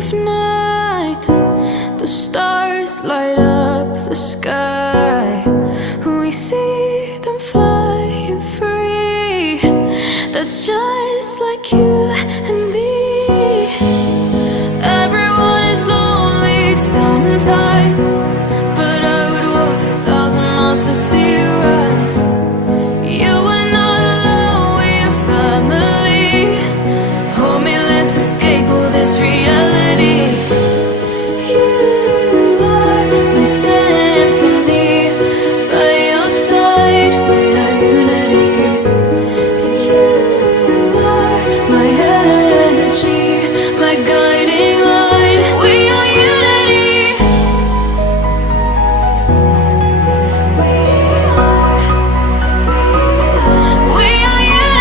of night, the stars light up the sky. We see them flying free. That's just like you and